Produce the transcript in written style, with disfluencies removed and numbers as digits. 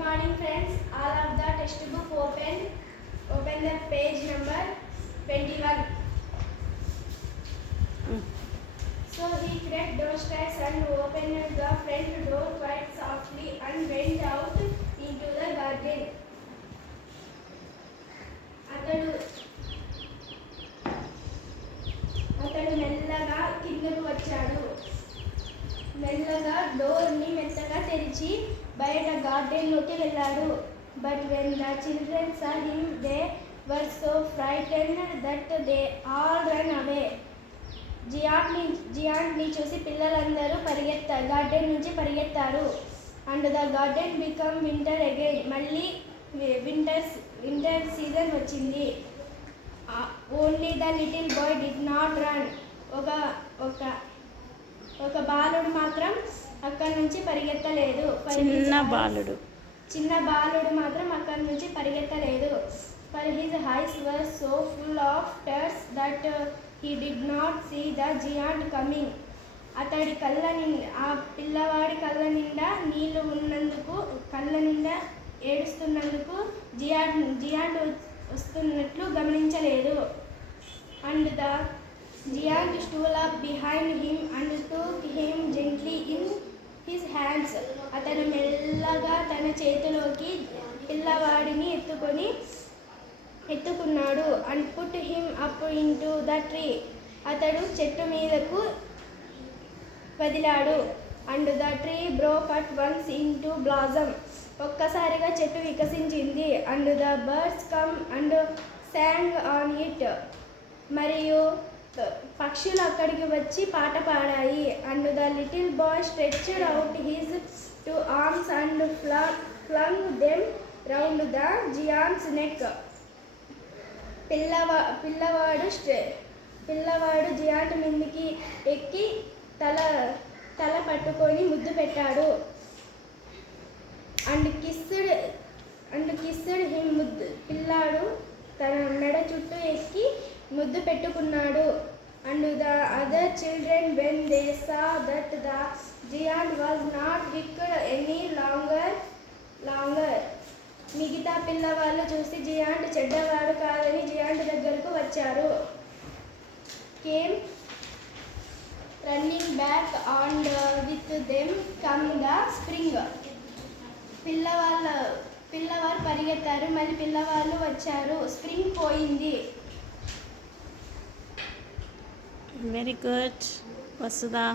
morning friends, all of the textbook open the page number 21. So he crept downstairs and opened the front door quite softly and went out into the garden. అతడు మెల్లగా కిందకు వచ్చాడు. మెల్లగా డోర్ని మెత్తగా తెరిచి బయట గార్డెన్లోకి వెళ్ళాడు. But when the children saw him, they were so frightened that they all ran away. జియాంట్ని చూసి పిల్లలందరూ గార్డెన్ నుంచి పరిగెత్తారు. And the garden become winter again. మళ్ళీ వింటర్ సీజన్ వచ్చింది. Only the little boy did not run. ఒక బాలుడు మాత్రం అక్కడి నుంచి పరిగెత్తలేదు. చిన్న బాలుడు మాత్రం అక్కడి నుంచి పరిగెత్తలేదు. For his eyes were so full of tears that he did not see the giant coming. ఆ పిల్లవాడి కళ్ళ నిండా నీళ్లు ఉన్నందుకు, కళ్ళ నిండా ఏడుస్తున్నందుకు జియాంట్ వస్తున్నట్లు గమనించలేదు. And the giant stood up behind him and took him gently in his hands. అతను మెల్లగా తన చేతిలోకి పిల్లవాడిని ఎత్తుకున్నాడు. and put him up into the tree. అతడు చెట్టు మీదకు వదిలాడు. and the tree broke at once into blossom. ఒక్కసారిగా చెట్టు వికసించింది. and the birds come and sang on it. మరియు పక్షులు అక్కడికి వచ్చి పాట పాడాయి. and the little boy stretched out his two arms and flung them round the giant's neck. పిల్లవాడు giant మీదకి ఎక్కి తల పట్టుకొని ముద్దు పెట్టాడు. and kissed him. పిల్లాడు తన మెడ చుట్టూ ఎక్కి ముద్దు పెట్టుకున్నాడు. and the other children, when they saw that the giant was not wicked any longer, మిగతా పిల్లవాళ్ళు చూసి జియాంట్ చెడ్డవాడు కాదని జియాంట్ దగ్గరకు వచ్చారు. came running back and with them come the spring. పిల్లవారు పరిగెత్తారు. మళ్ళీ పిల్లవాళ్ళు వచ్చారు. స్ప్రింగ్ పోయింది. Very good, Vasudha.